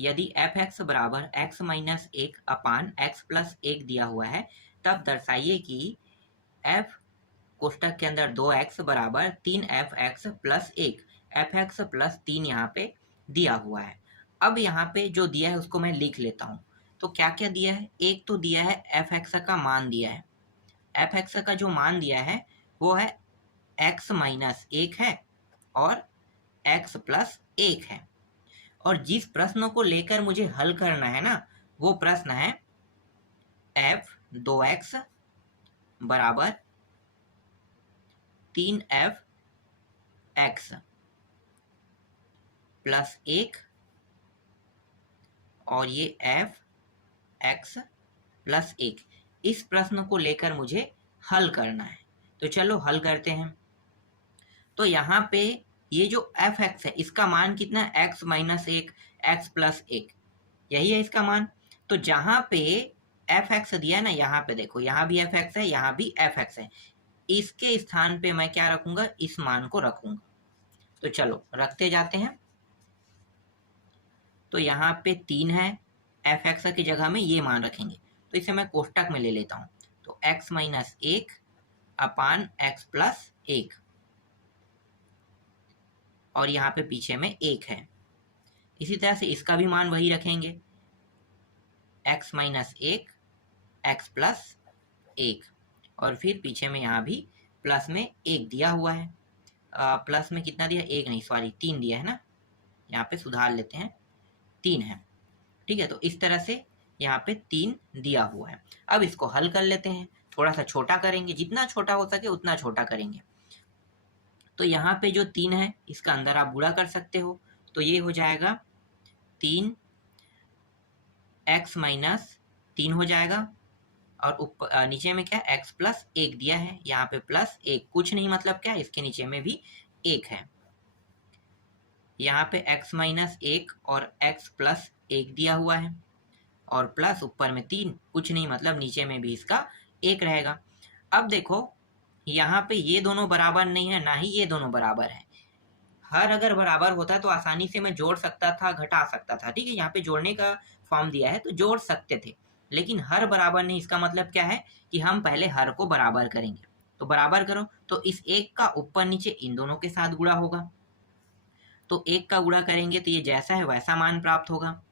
यदि F x बराबर x minus एक अपान एक्स प्लस एक दिया हुआ है, तब दर्शाइए कि एफ कोष्टक के अंदर 2x बराबर 3f(x) प्लस एक, एफ एक्स प्लस 3 यहाँ पे दिया हुआ है। अब यहाँ पे जो दिया है उसको मैं लिख लेता हूँ। तो क्या क्या दिया है? एक तो दिया है एफ एक्स का मान दिया है। एफ एक्स का जो मान दिया है वो है x माइनस एक है और x प्लस एक है। और जिस प्रश्न को लेकर मुझे हल करना है ना, वो प्रश्न है f 2x बराबर 3f(x) प्लस एक और ये f(x) प्लस एक। इस प्रश्न को लेकर मुझे हल करना है। तो चलो हल करते हैं। तो यहाँ पे ये जो एफ एक्स है इसका मान कितना है? एक्स माइनस एक, एक्स प्लस एक, यही है इसका मान। तो जहाँ पे एफ एक्स दिया है ना, यहाँ पे देखो, यहाँ भी एफ एक्स है, यहाँ भी एफ एक्स है। इसके स्थान पे मैं क्या रखूंगा? इस मान को रखूंगा। तो चलो रखते जाते हैं। तो यहाँ पे 3 है, एफ एक्स की जगह में ये मान रखेंगे। तो इसे मैं कोष्टक में ले लेता हूँ। तो एक्स माइनस एक अपान एक्स प्लस एक, और यहाँ पे पीछे में एक है। इसी तरह से इसका भी मान वही रखेंगे, एक्स माइनस एक एक्स प्लस एक, और फिर पीछे में यहाँ भी प्लस में एक दिया हुआ है। प्लस में कितना दिया? एक नहीं, सॉरी 3 दिया है ना, यहाँ पे सुधार लेते हैं, 3 है। ठीक है, तो इस तरह से यहाँ पे 3 दिया हुआ है। अब इसको हल कर लेते हैं। थोड़ा सा छोटा करेंगे, जितना छोटा हो सके उतना छोटा करेंगे। तो यहाँ पे जो 3 है इसका अंदर आप गुणा कर सकते हो। तो ये हो जाएगा 3x माइनस 3 हो जाएगा, और ऊपर नीचे में क्या? x प्लस एक दिया है, यहाँ पे प्लस एक, कुछ नहीं मतलब क्या, इसके नीचे में भी एक है। यहाँ पे x माइनस एक और x प्लस एक दिया हुआ है, और प्लस ऊपर में 3, कुछ नहीं मतलब नीचे में भी इसका एक रहेगा। अब देखो यहाँ पे ये दोनों बराबर नहीं है, ना ही ये दोनों बराबर है। हर अगर बराबर होता तो आसानी से मैं जोड़ सकता था, घटा सकता था। ठीक है, यहाँ पे जोड़ने का फॉर्म दिया है तो जोड़ सकते थे, लेकिन हर बराबर नहीं। इसका मतलब क्या है कि हम पहले हर को बराबर करेंगे। तो बराबर करो, तो इस एक का ऊपर नीचे इन दोनों के साथ गुणा होगा। तो एक का गुणा करेंगे तो ये जैसा है वैसा मान प्राप्त होगा,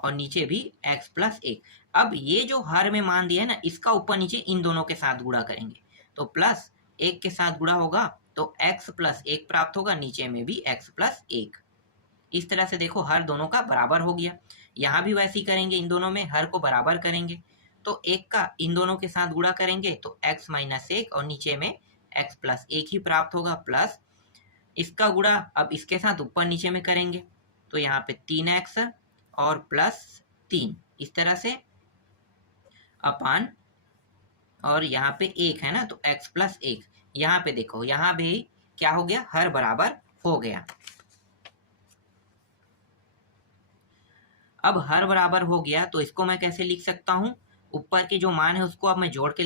और नीचे भी x प्लस एक। अब ये जो हर में मान दिया है ना, इसका ऊपर नीचे इन दोनों के साथ गुणा करेंगे। तो प्लस एक के साथ गुणा होगा तो x प्लस एक प्राप्त होगा, नीचे में भी x प्लस एक। इस तरह से देखो हर दोनों का बराबर हो गया। यहाँ भी वैसे ही करेंगे, इन दोनों में हर को बराबर करेंगे। तो एक का इन दोनों के साथ गुणा करेंगे तो x माइनस एक, और नीचे में x प्लस एक ही प्राप्त होगा, प्लस इसका गुणा अब इसके साथ ऊपर नीचे में करेंगे। तो यहाँ पे 3x और प्लस 3, इस तरह से अपान, और यहाँ पे एक है ना, तो x प्लस एक। यहाँ पे देखो, यहाँ भी क्या हो गया? हर बराबर हो गया। अब हर बराबर हो गया तो इसको मैं कैसे लिख सकता हूँ? ऊपर के जो मान है उसको अब मैं जोड़ के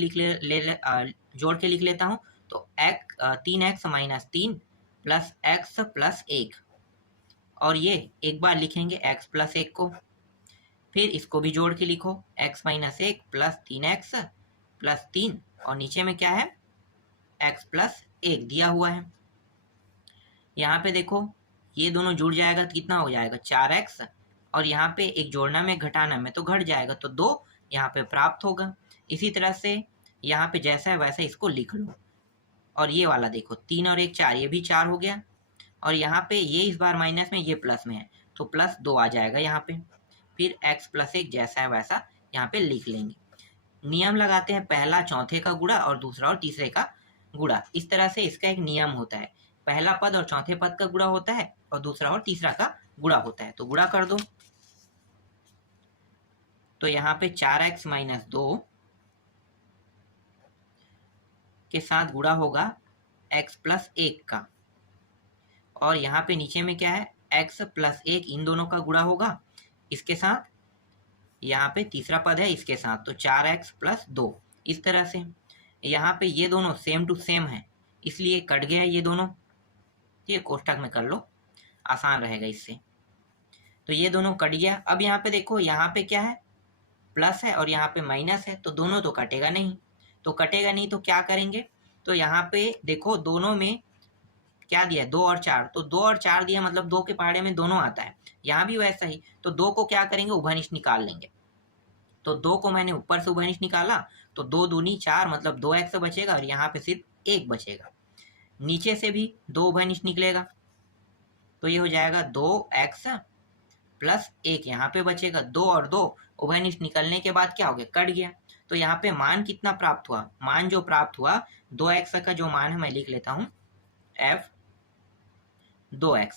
लिख लेता हूँ। तो 3x minus 3 plus x plus एक, और ये एक बार लिखेंगे x प्लस एक को, फिर इसको भी जोड़ के लिखो, x माइनस एक प्लस 3x प्लस 3, और नीचे में क्या है? x प्लस एक दिया हुआ है। यहाँ पे देखो ये दोनों जुड़ जाएगा तो कितना हो जाएगा? 4x, और यहाँ पे एक जोड़ना में घटाना में तो घट जाएगा, तो 2 यहाँ पे प्राप्त होगा। इसी तरह से यहाँ पे जैसा है वैसा इसको लिख लो। और ये वाला देखो 3 और 1 4, ये भी 4 हो गया, और यहाँ पे ये इस बार माइनस में, ये प्लस में है, तो प्लस 2 आ जाएगा यहाँ पे। फिर x प्लस एक जैसा है वैसा यहाँ पे लिख लेंगे। नियम लगाते हैं, पहला चौथे का गुणा और दूसरा और तीसरे का गुणा। इस तरह से इसका एक नियम होता है, पहला पद और चौथे पद का गुणा होता है, और दूसरा और तीसरा का गुणा होता है। तो गुणा कर दो। तो यहाँ पे 4x माइनस 2 के साथ गुणा होगा x प्लस एक का, और यहाँ पे नीचे में क्या है? x प्लस एक, इन दोनों का गुणा होगा इसके साथ, यहाँ पे तीसरा पद है इसके साथ, तो 4x प्लस 2। इस तरह से यहाँ पे ये दोनों सेम टू सेम है, इसलिए कट गया ये दोनों। ये कोष्टक में कर लो, आसान रहेगा इससे। तो ये दोनों कट गया। अब यहाँ पे देखो, यहाँ पे क्या है, प्लस है और यहाँ पे माइनस है, तो दोनों तो कटेगा नहीं। तो कटेगा नहीं तो क्या करेंगे, तो यहाँ पे देखो दोनों में क्या दिया है, 2 और 4, तो 2 और 4 दिया मतलब 2 के पहाड़े में दोनों आता है। यहाँ भी वैसा ही, तो 2 को क्या करेंगे, उभयनिष्ठ निकाल लेंगे। तो 2 को मैंने ऊपर से उभयनिष्ठ निकाला, तो 2 दूनी 4 मतलब 2x बचेगा और यहाँ पे सिर्फ 1 बचेगा। नीचे से भी 2 उभयनिष्ठ निकलेगा, तो ये हो जाएगा 2x प्लस 1, यहाँ पे बचेगा 2 और 2 उभयनिष्ठ निकलने के बाद क्या हो गया, कट गया। तो यहाँ पे मान कितना प्राप्त हुआ, मान जो प्राप्त हुआ 2x का जो मान है मैं लिख लेता हूँ, f 2x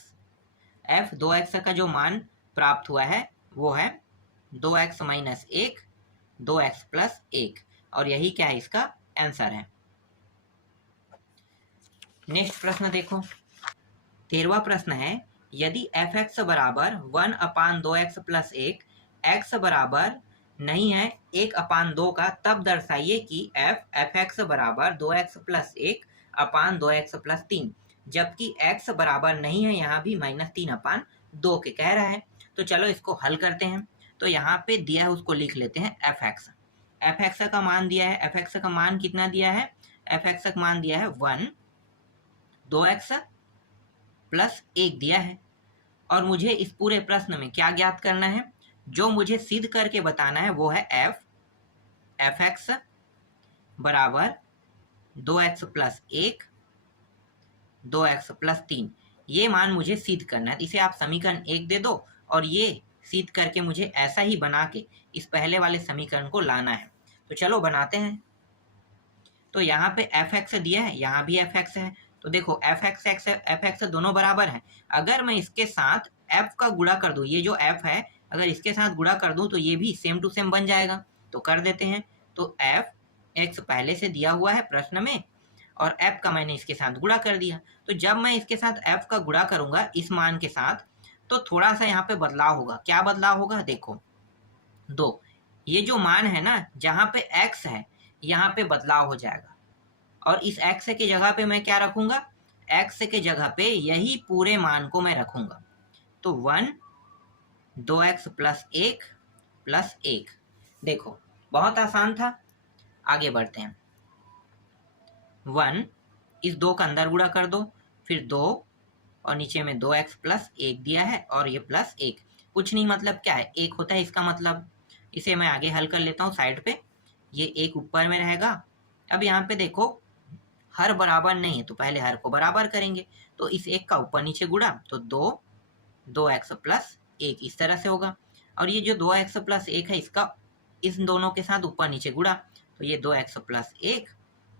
का जो मान प्राप्त हुआ है वो है 2x माइनस 1, 2x प्लस 1, और यही क्या है, इसका आंसर है। नेक्स्ट प्रश्न देखो, 13वां प्रश्न है, यदि fx बराबर 1/2x प्लस 1, x बराबर नहीं है 1/2 का, तब दर्शाइए कि fx बराबर 2x प्लस 1/2x प्लस 3, जबकि x बराबर नहीं है यहाँ भी -3/2 के कह रहा है। तो चलो इसको हल करते हैं। तो यहाँ पे दिया है उसको लिख लेते हैं fx का मान दिया है, fx का मान कितना दिया है, fx का मान दिया है 1, 2x प्लस 1 दिया है। और मुझे इस पूरे प्रश्न में क्या ज्ञात करना है, जो मुझे सिद्ध करके बताना है वो है fx बराबर 2x प्लस 1, 2x प्लस 3, ये मान मुझे सिद्ध करना है। इसे आप समीकरण 1 दे दो और ये सिद्ध करके मुझे ऐसा ही बना के इस पहले वाले समीकरण को लाना है। तो चलो बनाते हैं। तो यहाँ पे fx दिया है, यहाँ भी fx है, तो देखो fx दोनों बराबर हैं। अगर मैं इसके साथ f का गुणा कर दूं, ये जो f है अगर इसके साथ गुणा कर दूं तो ये भी सेम टू सेम बन जाएगा। तो कर देते हैं। तो f(x) पहले से दिया हुआ है प्रश्न में और f का मैंने इसके साथ गुणा कर दिया। तो जब मैं इसके साथ f का गुणा करूंगा इस मान के साथ, तो थोड़ा सा यहाँ पे बदलाव होगा। क्या बदलाव होगा, देखो 2, ये जो मान है ना जहाँ पे x है यहाँ पे बदलाव हो जाएगा, और इस x के जगह पे मैं क्या रखूंगा, x के जगह पे यही पूरे मान को मैं रखूंगा। तो 1, 2x प्लस 1 प्लस 1, देखो बहुत आसान था। आगे बढ़ते हैं। 1 इस 2 का अंदर गुणा कर दो, फिर 2 और नीचे में 2x प्लस 1 दिया है और ये प्लस 1, कुछ नहीं मतलब क्या है, 1 होता है इसका मतलब। इसे मैं आगे हल कर लेता हूँ साइड पे, ये 1 ऊपर में रहेगा। अब यहाँ पे देखो हर बराबर नहीं है तो पहले हर को बराबर करेंगे, तो इस 1 का ऊपर नीचे गुणा, तो 2x प्लस 1 इस तरह से होगा। और ये जो 2x प्लस 1 है इसका इस दोनों के साथ ऊपर नीचे गुणा, तो ये 2x प्लस 1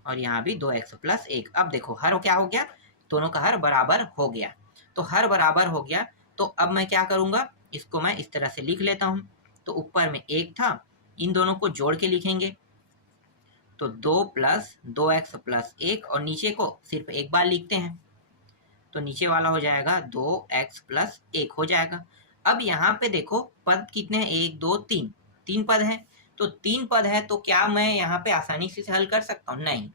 और यहाँ भी 2x प्लस 1। अब देखो हर क्या हो गया, दोनों का हर बराबर हो गया। तो हर बराबर हो गया, तो अब मैं क्या करूँगा, इसको मैं इस तरह से लिख लेता हूँ। तो ऊपर में 1 था, इन दोनों को जोड़ के लिखेंगे, तो 2 प्लस 2x प्लस 1 और नीचे को सिर्फ एक बार लिखते हैं, तो नीचे वाला हो जाएगा 2x प्लस 1 हो जाएगा। अब यहाँ पे देखो पद कितने हैं, 1 2 3, 3 पद हैं। तो 3 पद है तो क्या मैं यहाँ पे आसानी से हल कर सकता हूँ, नहीं,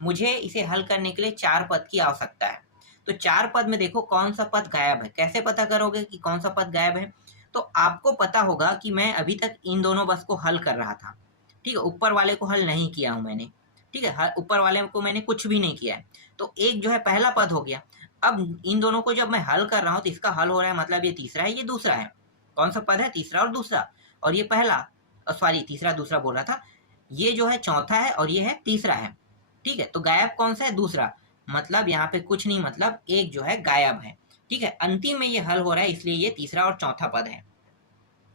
मुझे इसे हल करने के लिए 4 पद की आवश्यकता है। तो 4 पद में देखो कौन सा पद गायब है, कैसे पता करोगे कि कौन सा पद गायब है, तो आपको पता होगा कि मैं अभी तक इन दोनों बस को हल कर रहा था, ठीक है, ऊपर वाले को हल नहीं किया हूँ मैंने, ठीक है, ऊपर वाले को मैंने कुछ भी नहीं किया है। तो एक जो है पहला पद हो गया। अब इन दोनों को जब मैं हल कर रहा हूँ तो इसका हल हो रहा है, मतलब ये तीसरा है ये दूसरा है। कौन सा पद है, तीसरा और दूसरा, और ये पहला, सॉरी तीसरा दूसरा बोल रहा था, ये जो है चौथा है और ये है तीसरा है, ठीक है। तो गायब कौन सा है, दूसरा, मतलब यहाँ पे कुछ नहीं, मतलब एक जो है गायब है, ठीक है। अंतिम में ये हल हो रहा है इसलिए ये तीसरा और चौथा पद है।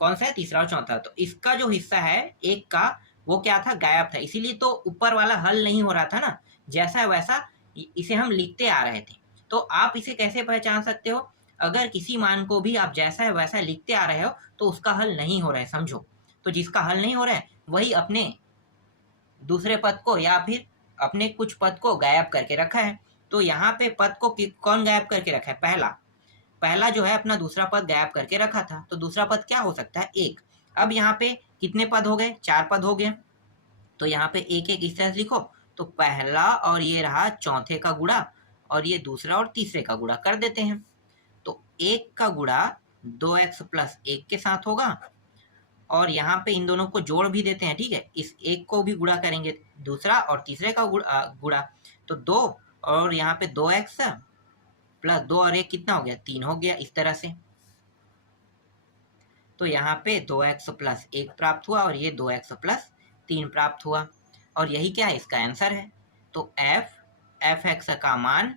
कौन सा है, तीसरा और चौथा। तो इसका जो हिस्सा है एक का वो क्या था, गायब था, इसीलिए तो ऊपर वाला हल नहीं हो रहा था ना, जैसा वैसा इसे हम लिखते आ रहे थे। तो आप इसे कैसे पहचान सकते हो, अगर किसी मान को भी आप जैसा है वैसा लिखते आ रहे हो तो उसका हल नहीं हो रहा है, समझो। तो जिसका हल नहीं हो रहा है वही अपने दूसरे पद को या फिर अपने कुछ पद को गायब करके रखा है। तो यहाँ पे पद को कौन गायब करके रखा है, पहला जो है अपना दूसरा पद गायब करके रखा था। तो दूसरा पद क्या हो सकता है, 1। अब यहाँ पे कितने पद हो गए, 4 पद हो गए। तो यहाँ पे एक एक इस तरह से लिखो, तो पहला और ये रहा चौथे का गुणा और ये दूसरा और तीसरे का गुणा कर देते हैं। तो 1 का गुणा 2x प्लस 1 के साथ होगा, और यहाँ पे इन दोनों को जोड़ भी देते हैं, ठीक है। इस एक को भी गुणा करेंगे, दूसरा और तीसरे का गुणा, तो 2 और यहाँ पे 2x प्लस 2 और 1 कितना हो गया, 3 हो गया इस तरह से। तो यहाँ पे 2x प्लस 1 प्राप्त हुआ और ये 2x प्लस 3 प्राप्त हुआ, और यही क्या है, इसका आंसर है। तो f(x) का मान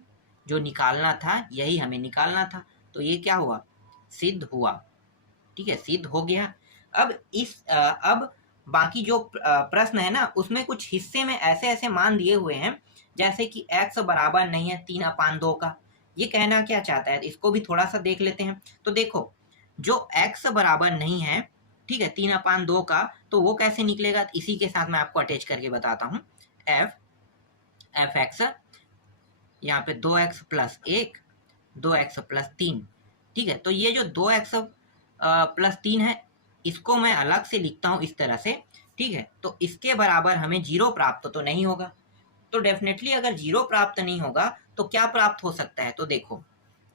जो निकालना था यही हमें निकालना था, तो ये क्या हुआ, सिद्ध हुआ, ठीक है, सिद्ध हो गया। अब बाकी जो प्रश्न है ना, उसमें कुछ हिस्से में ऐसे ऐसे मान दिए हुए हैं जैसे कि x बराबर नहीं है 3/2 का। ये कहना क्या चाहता है, इसको भी थोड़ा सा देख लेते हैं। तो देखो, जो x बराबर नहीं है, ठीक है, 3/2 का, तो वो कैसे निकलेगा, इसी के साथ मैं आपको अटैच करके बताता हूँ। f(x) यहाँ पे 2x प्लस 1, 2x प्लस 3, ठीक है। तो ये जो 2x प्लस 3 है, इसको मैं अलग से लिखता हूँ इस तरह से, ठीक है। तो इसके बराबर हमें 0 प्राप्त तो नहीं होगा, तो डेफिनेटली अगर 0 प्राप्त नहीं होगा तो क्या प्राप्त हो सकता है, तो देखो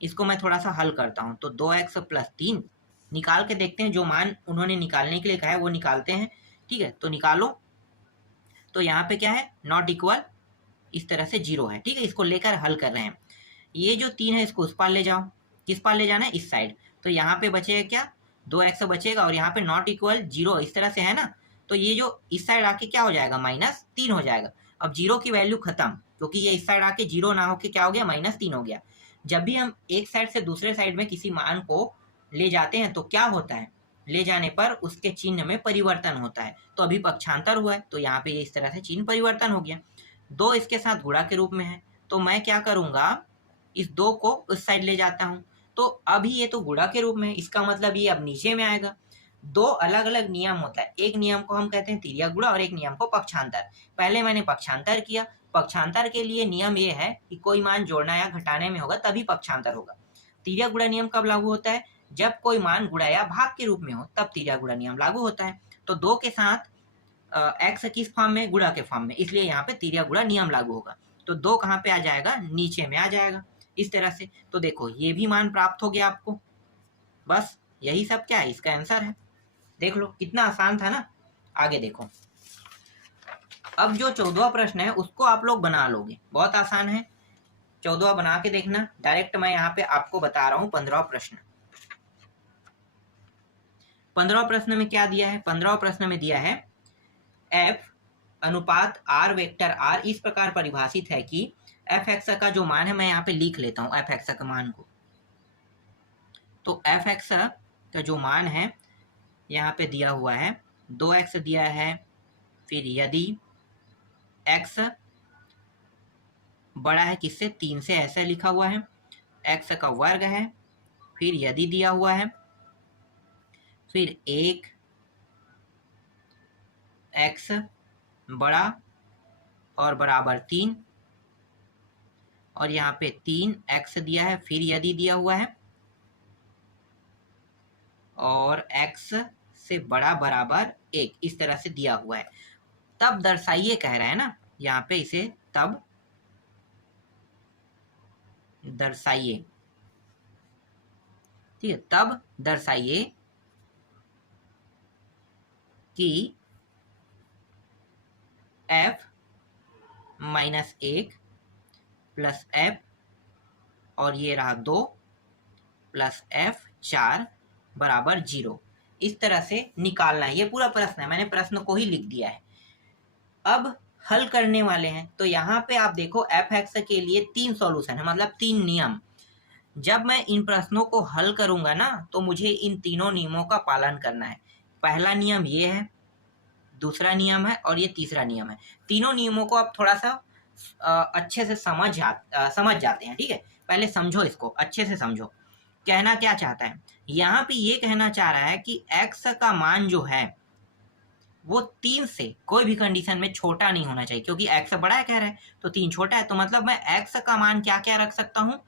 इसको मैं थोड़ा सा हल करता हूँ। तो 2x प्लस 3 निकाल के देखते हैं, जो मान उन्होंने निकालने के लिए कहा है वो निकालते हैं, ठीक है। तो निकालो, तो यहाँ पे क्या है, नॉट इक्वल, इस तरह से 0 है, ठीक है। इसको लेकर हल कर रहे हैं। ये जो 3 है इसको उस पार ले जाओ, किस पार ले जाना है, इस साइड। तो यहाँ पे बचेगा क्या, 2x बचेगा, और यहाँ पे नॉट इक्वल 0 इस तरह से है ना, तो ये जो इस साइड आके क्या हो जाएगा, -3 हो जाएगा। अब 0 की वैल्यू खत्म, क्योंकि ये इस साइड आके 0 ना होके क्या हो गया, -3 हो गया। जब भी हम एक साइड से दूसरे साइड में किसी मान को ले जाते हैं तो क्या होता है, ले जाने पर उसके चिन्ह में परिवर्तन होता है। तो अभी पक्षांतर हुआ है, तो यहाँ पे इस तरह से चिन्ह परिवर्तन हो गया। 2 इसके साथ गुणा के रूप में है, तो मैं क्या करूंगा, इस 2 को उस साइड ले जाता हूँ। तो अभी ये तो गुणा के रूप में है, इसका मतलब ये अब नीचे में आएगा। 2 अलग अलग नियम होता है, एक नियम को हम कहते हैं तिर्यक गुणा और एक नियम को पक्षांतर। पहले मैंने पक्षांतर किया। पक्षांतर के लिए नियम ये है कि कोई मान जोड़ना या घटाने में होगा तभी पक्षांतर होगा। तिर्यक गुणा नियम कब लागू होता है, जब कोई मान गुणा या भाग के रूप में हो, तब तिर्यक गुणा नियम लागू होता है। तो 2 के साथ एक्स किस फॉर्म में, गुणा के फॉर्म में, इसलिए यहाँ पे तिर्यक गुणा नियम लागू होगा। तो 2 कहाँ पे आ जाएगा, नीचे में आ जाएगा इस तरह से। तो देखो ये भी मान प्राप्त हो गया आपको, बस यही सब क्या है, इसका आंसर है। देख लो कितना आसान था ना। आगे देखो, अब जो 14वां प्रश्न है उसको आप लोग बना लोगे, बहुत आसान है। 14वां बना के देखना, डायरेक्ट मैं यहाँ पे आपको बता रहा हूँ। 15वां प्रश्न, 15वां प्रश्न में क्या दिया है, 15वां प्रश्न में दिया है f अनुपात r वेक्टर r इस प्रकार परिभाषित है कि f(x) का जो मान है, मैं यहाँ पे लिख लेता हूँ f(x) का मान को। तो f(x) का जो मान है यहाँ पे दिया हुआ है, 2x दिया है, फिर यदि x बड़ा है किससे, 3 से, ऐसा लिखा हुआ है, x का वर्ग है, फिर यदि दिया हुआ है, फिर 1 x बड़ा और बराबर 3, और यहाँ पे 3x दिया है, फिर यदि दिया हुआ है, और x से बड़ा बराबर 1 इस तरह से दिया हुआ है। तब दर्शाइए कह रहा है ना, यहाँ पे इसे तब दर्शाइए, ठीक है। तब दर्शाइए कि f -1 प्लस f, और ये रहा 2 प्लस f 4 बराबर 0, इस तरह से निकालना है। ये पूरा प्रश्न है, मैंने प्रश्न को ही लिख दिया है। अब हल करने वाले हैं, तो यहाँ पे आप देखो f(x) के लिए 3 सॉल्यूशन है, मतलब 3 नियम। जब मैं इन प्रश्नों को हल करूंगा ना, तो मुझे इन तीनों नियमों का पालन करना है। पहला नियम ये है, दूसरा नियम है, और ये तीसरा नियम है। तीनों नियमों को आप थोड़ा सा अच्छे से समझ जाते हैं, ठीक है। पहले समझो, इसको अच्छे से समझो। कहना क्या चाहता है, यहाँ पे ये कहना चाह रहा है कि x का मान जो है वो 3 से कोई भी कंडीशन में छोटा नहीं होना चाहिए, क्योंकि x बड़ा है कह रहा है, तो 3 छोटा है, तो मतलब मैं x का मान क्या क्या रख सकता हूँ,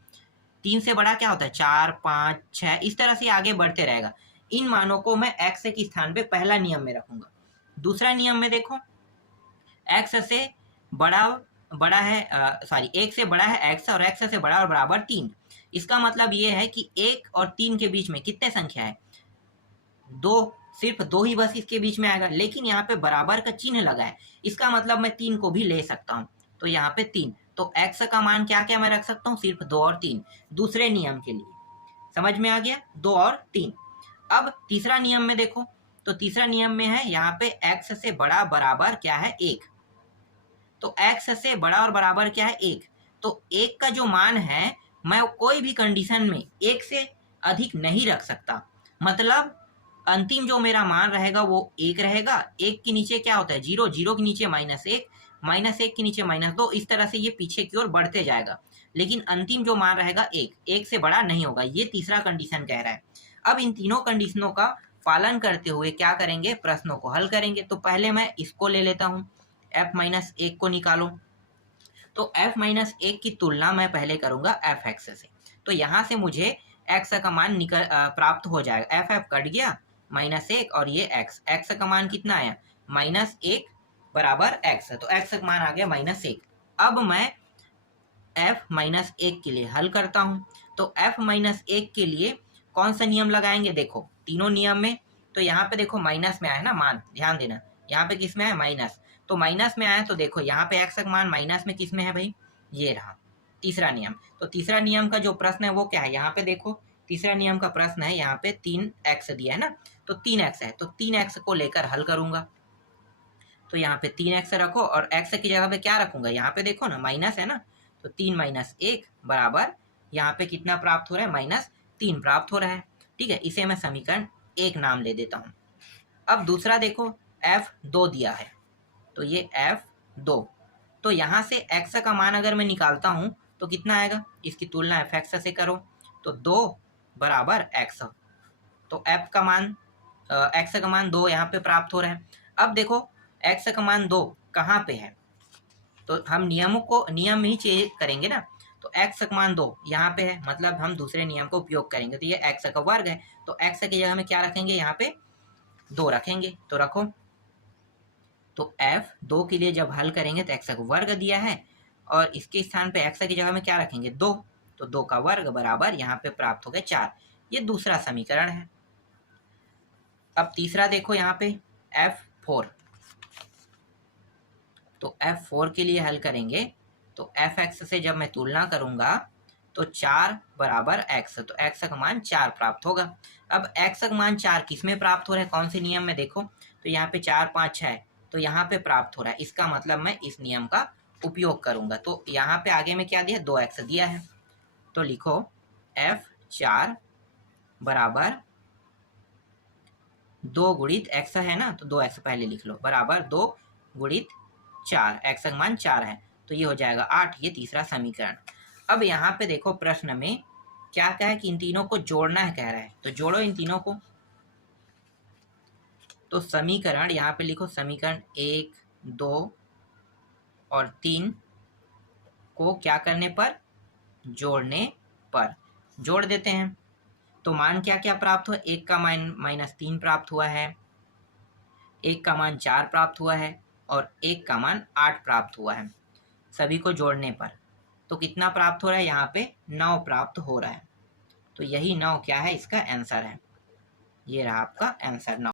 3 से बड़ा क्या होता है, 4, 5, 6, इस तरह से आगे बढ़ते रहेगा। इन मानों को मैं x के स्थान पे पहला नियम में रखूंगा। दूसरा नियम में देखो, x से बड़ा है, 1 से बड़ा है x, और x से बड़ा और बराबर 3, इसका मतलब ये है कि 1 और 3 के बीच में कितने संख्या है, 2, सिर्फ 2 ही बस इसके बीच में आएगा, लेकिन यहाँ पे बराबर का चिन्ह लगा है, इसका मतलब मैं 3 को भी ले सकता हूँ। तो यहाँ पे 3, तो x का मान क्या क्या मैं रख सकता हूँ, सिर्फ 2 और 3, दूसरे नियम के लिए। समझ में आ गया, 2 और 3। अब तीसरा नियम में देखो, तो तीसरा नियम में है यहाँ पे x से बड़ा बराबर क्या है, 1। तो x से बड़ा और बराबर क्या है, 1। तो 1 का जो मान है मैं कोई भी कंडीशन में 1 से अधिक नहीं रख सकता, मतलब अंतिम जो मेरा मान रहेगा वो 1 रहेगा। 1 के नीचे क्या होता है, 0, 0 के नीचे -1, -1 के नीचे -2, इस तरह से ये पीछे की ओर बढ़ते जाएगा, लेकिन अंतिम जो मान रहेगा 1, 1 से बड़ा नहीं होगा। ये तीसरा कंडीशन कह रहा है। अब इन तीनों कंडीशनों का पालन करते हुए क्या करेंगे, प्रश्नों को हल करेंगे। तो पहले मैं इसको ले लेता हूँ, f-1 को निकालो। तो f-1 की तुलना मैं पहले करूंगा f(x) से। तो यहाँ से मुझे x का मान प्राप्त हो जाएगा, f कट गया, -1 और ये x का मान कितना आया, -1 बराबर x, तो x का मान आ गया -1। अब मैं f-1 के लिए हल करता हूँ। तो f-1 के लिए कौन सा नियम लगाएंगे, देखो तीनों नियम में। तो यहाँ पे देखो माइनस में आया ना मान, ध्यान देना, यहाँ पे किस में है, माइनस। तो माइनस में आया तो देखो यहाँ पे x का मान माइनस में किस में है भाई, ये रहा तीसरा नियम। तो तीसरा नियम का जो प्रश्न है वो क्या है, यहाँ पे देखो तीसरा नियम का प्रश्न है, यहाँ पे 3x दिया है ना, तो 3x है, तो 3x को लेकर हल करूंगा। तो यहाँ पे 3x रखो और x की जगह पे क्या रखूंगा, यहाँ पे देखो ना माइनस है ना, तो 3 - 1 बराबर यहाँ पे कितना प्राप्त हो रहा है, -3 प्राप्त हो रहा है। ठीक है, इसे मैं समीकरण 1 नाम ले देता हूँ। अब दूसरा देखो f2 दिया है, तो ये f2, तो यहाँ से x का मान अगर मैं निकालता हूँ तो कितना आएगा, इसकी तुलना f(x) से करो, तो 2 बराबर x, तो f का मान x का मान 2 यहाँ पे प्राप्त हो रहा है। अब देखो x का मान 2 कहाँ पे है, तो हम नियम में ही चेंज करेंगे ना, तो x का मान 2 यहाँ पे है, मतलब हम दूसरे नियम का उपयोग करेंगे। तो ये x का वर्ग है, तो x की जगह में क्या रखेंगे, यहाँ पे 2 रखेंगे, तो रखो। तो f2 के लिए जब हल करेंगे तो x का वर्ग दिया है, और इसके स्थान पे x की जगह में क्या रखेंगे, 2, तो 2 का वर्ग बराबर यहाँ पे प्राप्त हो गया 4। ये दूसरा समीकरण है। अब तीसरा देखो यहाँ पे f4, तो f4 के लिए हल करेंगे, तो f(x) से जब मैं तुलना करूंगा तो 4 बराबर x, तो x का मान 4 प्राप्त होगा। अब x का मान 4 किस में प्राप्त हो रहा है, कौन से नियम में, देखो तो यहाँ पे 4, 5, 6, तो यहाँ पे प्राप्त हो रहा है, इसका मतलब मैं इस नियम का उपयोग करूंगा। तो यहाँ पे आगे में क्या दिया, 2x दिया है, तो लिखो f4 बराबर 2 गुणित x है ना, तो 2x पहले लिख लो, बराबर 2 गुणित 4, x का मान 4 है, तो ये हो जाएगा 8। ये तीसरा समीकरण। अब यहाँ पे देखो प्रश्न में क्या कहा है कि इन तीनों को जोड़ना है कह रहा है, तो जोड़ो इन तीनों को। तो समीकरण यहाँ पे लिखो, समीकरण 1, 2 और 3 को क्या करने पर, जोड़ने पर जोड़ देते हैं। तो मान क्या क्या प्राप्त हुआ, 1 का मान -3 प्राप्त हुआ है, 1 का मान 4 प्राप्त हुआ है, और 1 का मान 8 प्राप्त हुआ है। सभी को जोड़ने पर तो कितना प्राप्त हो रहा है, यहाँ पे 9 प्राप्त हो रहा है। तो यही 9 क्या है, इसका आंसर है, ये रहा आपका आंसर 9।